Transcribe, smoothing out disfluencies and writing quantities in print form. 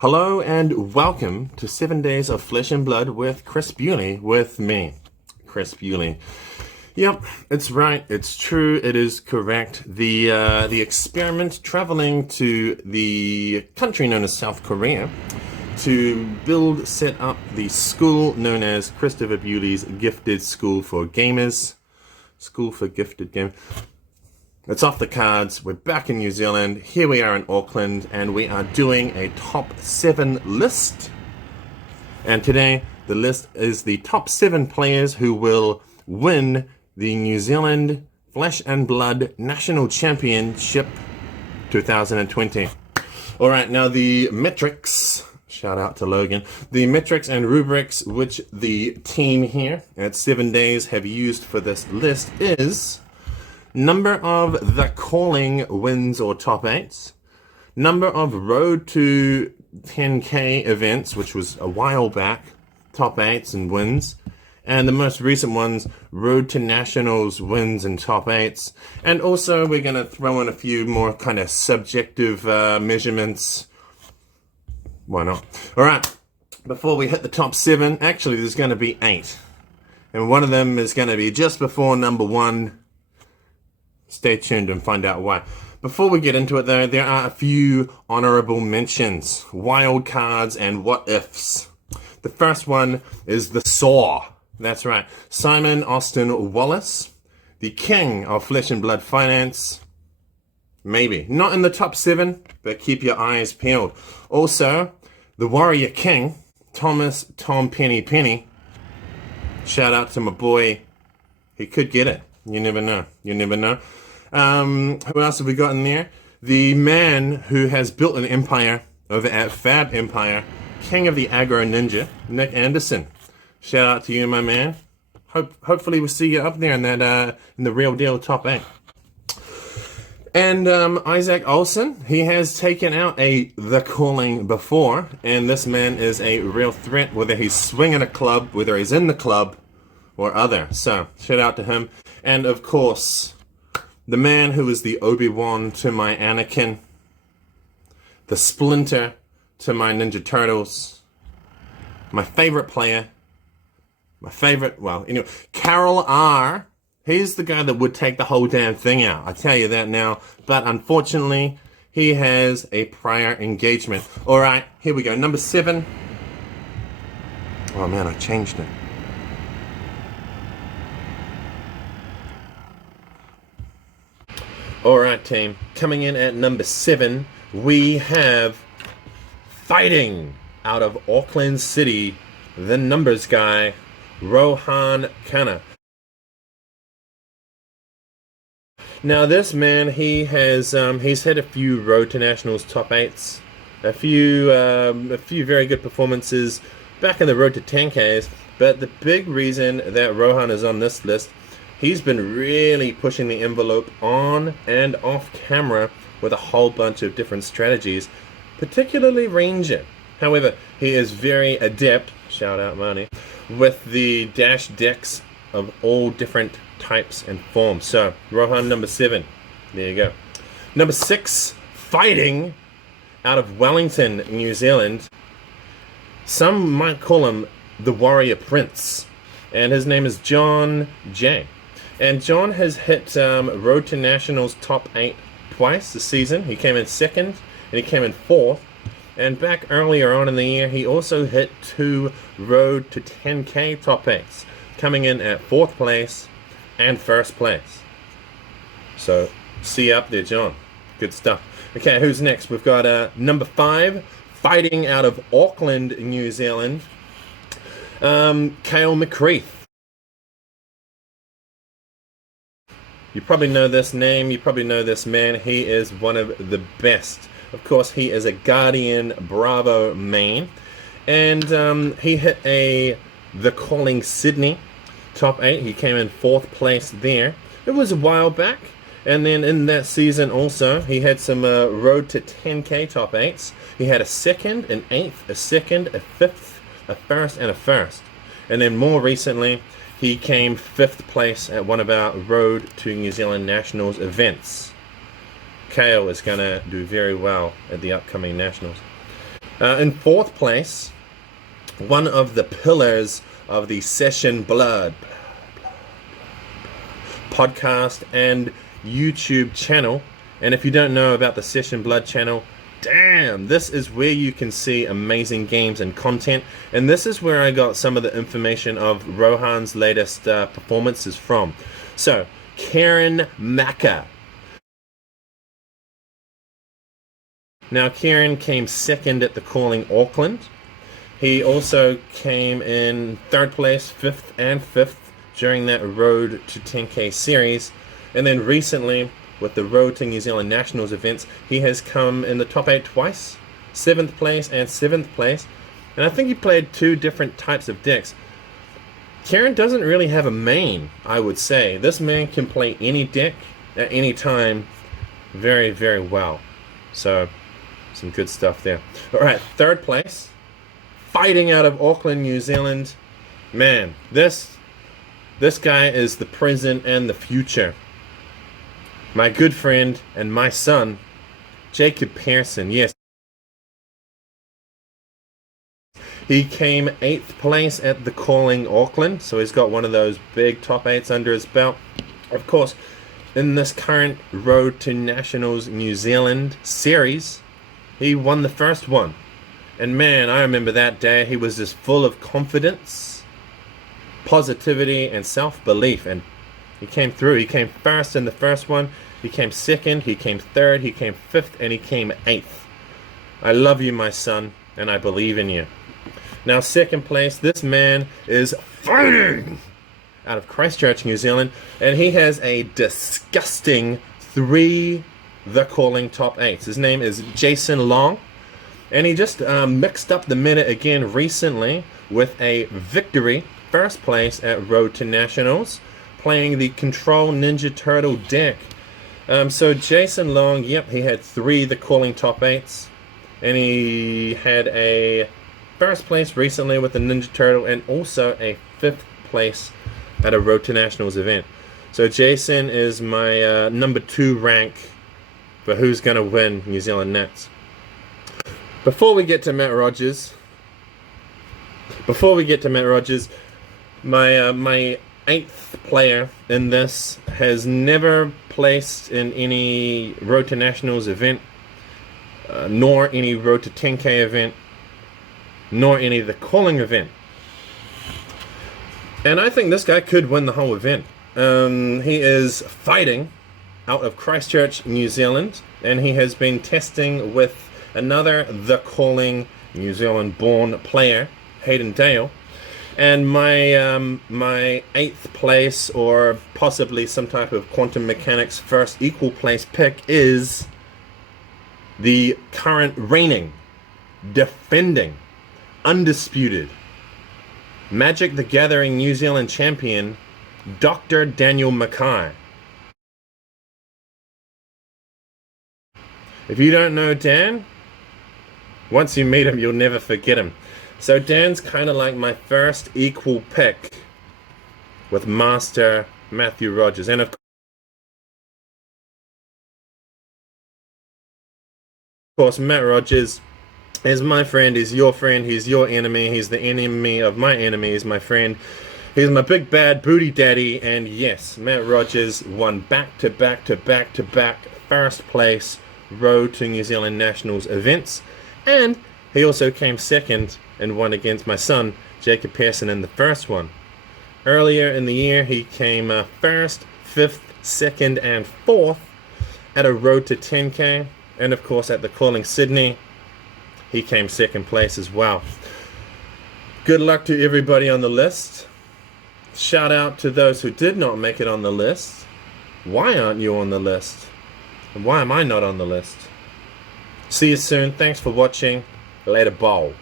Hello and welcome to 7 Days of Flesh and Blood with Chris Bewley, with me, Chris Bewley. Yep, it's right, it's true, it is correct. The experiment traveling to the country known as South Korea to set up the school known as Christopher Bewley's Gifted School for Gamers. School for Gifted Gamers. It's off the cards. We're back in New Zealand. Here we are in Auckland, and we are doing a top 7 list. And today, the list is the top 7 players who will win the New Zealand Flesh and Blood National Championship 2020. All right, now the metrics. Shout out to Logan. The metrics and rubrics which the team here at 7 Days have used for this list is number of the calling wins or top 8s, number of road to 10K events, which was a while back, top 8s and wins, and the most recent ones, road to nationals wins and top 8s. And also we're going to throw in a few more kind of subjective measurements. Why not? All right, before we hit the top 7, actually there's going to be 8, and one of them is going to be just before number 1. Stay tuned and find out why. Before we get into it though, there are a few honorable mentions, wild cards and what ifs. The first one is the Saw. That's right, Simon Austin Wallace, the king of Flesh and Blood Finance. Maybe not in the top 7, but keep your eyes peeled. Also, the Warrior King, Thomas Tom Penny. Shout out to my boy. He could get it. You never know. You never know. Who else have we got in there? The man who has built an empire over at Fab Empire, King of the Agro Ninja, Nick Anderson. Shout out to you, my man. Hopefully we'll see you up there in that in the real deal top 8. And Isaac Olsen, he has taken out The Calling before, and this man is a real threat, whether he's swinging a club, whether he's in the club, or other. So, shout out to him. And of course, the man who is the Obi-Wan to my Anakin, the Splinter to my Ninja Turtles, my favorite player, Carol R. He's the guy that would take the whole damn thing out. I tell you that now. But unfortunately, he has a prior engagement. All right, here we go. Number 7. Oh man, I changed it. Alright team, coming in at number 7, we have fighting out of Auckland City, the numbers guy, Rohan Kana. Now this man, he has he's had a few Road to Nationals top 8s, a few very good performances back in the Road to 10Ks, but the big reason that Rohan is on this list, he's been really pushing the envelope on and off camera with a whole bunch of different strategies, particularly Ranger. However, he is very adept, shout out Marnie, with the dash decks of all different types and forms. So, Rohan number 7, there you go. Number 6, fighting out of Wellington, New Zealand. Some might call him the Warrior Prince, and his name is John J. And John has hit Road to Nationals top 8 twice this season. He came in 2nd and he came in 4th. And back earlier on in the year, he also hit 2 Road to 10K top 8s, coming in at 4th place and 1st place. So, see you up there, John. Good stuff. Okay, who's next? We've got number 5, fighting out of Auckland, New Zealand, Kale McCreath. You probably know this name, you probably know this man. He is one of the best. Of course, he is a Guardian Bravo main. And he hit The Calling Sydney top 8. He came in 4th place there. It was a while back. And then in that season also, he had some Road to 10K top 8s. He had a 2nd, an 8th, a 2nd, a 5th, a 1st, and a 1st. And then more recently, he came 5th place at one of our Road to New Zealand Nationals events. Kale is going to do very well at the upcoming Nationals. In fourth place, one of the pillars of the Session Blood podcast and YouTube channel. And if you don't know about the Session Blood channel, damn, this is where you can see amazing games and content. And this is where I got some of the information of Rohan's latest performances from. So, Ka-weeeeen Maka. Now, Ka-weeeeen came second at the Calling Auckland. He also came in third place, fifth and fifth during that Road to 10K series. And then recently, with the Road to New Zealand Nationals events, he has come in the top 8 twice, 7th place and 7th place. And I think he played 2 different types of decks. Ka-weeeeen doesn't really have a main, I would say. This man can play any deck at any time very, very well. So, some good stuff there. Alright, third place. Fighting out of Auckland, New Zealand. Man, this guy is the present and the future. My good friend and my son, Jacob Pearson. Yes. He came 8th place at the Calling Auckland, so he's got one of those big top 8s under his belt. Of course, in this current Road to Nationals New Zealand series, he won the first one. And man, I remember that day. He was just full of confidence, positivity, and self-belief. And he came through. He came first in the first one. He came second. He came third. He came fifth. And he came 8th. I love you, my son, and I believe in you. Now, second place, this man is fighting out of Christchurch, New Zealand. And he has a disgusting 3 The Calling top 8s. His name is Jason Long. And he just mixed up the meta again recently with a victory, first place at Road to Nationals, playing the Control Ninja Turtle deck. So Jason Long, yep, he had 3 The Calling top 8s. And he had a first place recently with the Ninja Turtle and also a 5th place at a Road to Nationals event. So Jason is my number 2 rank for who's going to win New Zealand Nats. Before we get to Matt Rogers, my 8th player in this has never placed in any Road to Nationals event, nor any Road to 10K event, nor any of the Calling event. And I think this guy could win the whole event. He is fighting out of Christchurch, New Zealand, and he has been testing with another The Calling New Zealand-born player, Hayden Dale. And my 8th place, or possibly some type of quantum mechanics first equal place pick, is the current reigning, defending, undisputed Magic the Gathering New Zealand champion, Dr. Daniel Mackay. If you don't know Dan, once you meet him, you'll never forget him. So Dan's kind of like my first equal pick with Master Matthew Rogers. And of course, Matt Rogers is my friend, he's your friend, he's your enemy, he's the enemy of my enemy, he's my friend. He's my big bad booty daddy, and yes, Matt Rogers won back-to-back first place Road to New Zealand Nationals events, and he also came second and won against my son, Jacob Pearson, in the first one. Earlier in the year, he came first, fifth, second, and fourth at a Road to 10K, and of course at the Calling Sydney, he came second place as well. Good luck to everybody on the list. Shout out to those who did not make it on the list. Why aren't you on the list? And why am I not on the list? See you soon. Thanks for watching. Later, ball.